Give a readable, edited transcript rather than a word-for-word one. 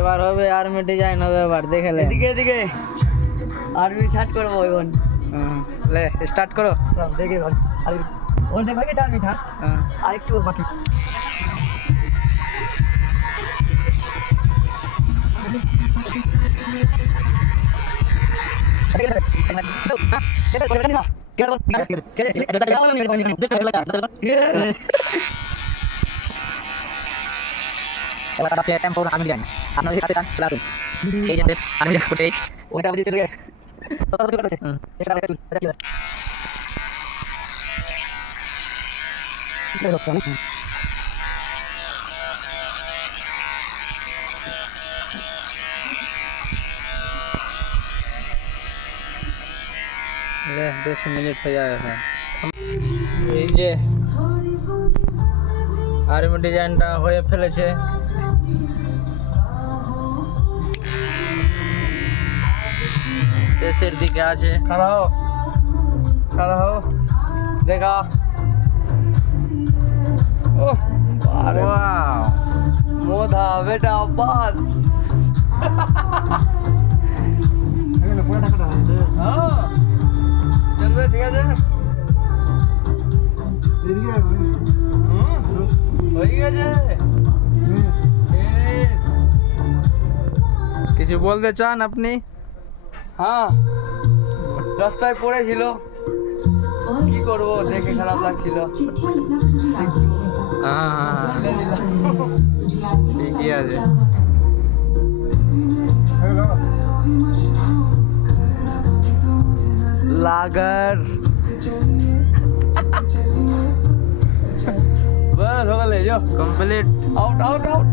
এবার হবে army design হবে, এবার দেখে লে। এদিকে এদিকে আর্মি ছাট করবো এখন। লে স্টার্ট করো। দেখে ভাই আর ওর দেখো কি আর্মি থাক আর একটু বাকি। এবার আপনি টেম্পো আর্মি ডিজাইন আপনার যদি হাতে চান চলে আসুন। এই যে আর্মি ডিজাইন করতে ওইটা বুঝে চলে গেছে সব কিছু করতেছে এটা দেখুন এটা কি এটা হচ্ছে না ले 10 मिनट हो जाए है। এই যে আর্মি ডিজাইনটা হয়ে ফেলেছে। শেষের দিকে আছে। খাড়া হো দেখা ও আরে ওয়াও মোধা বেটা বাস হ্যাঁ চলবে ঠিক আছে হয়ে গেছে কিছু বলতে চান আপনি? হ্যাঁ রাস্তায় পড়েছিল কি করবো দেখে খারাপ লাগছিল হ্যাঁ ছেড়ে দিলাম। ঠিকই আছে। लागर बस हो गए जो कंप्लीट आउट आउट आउट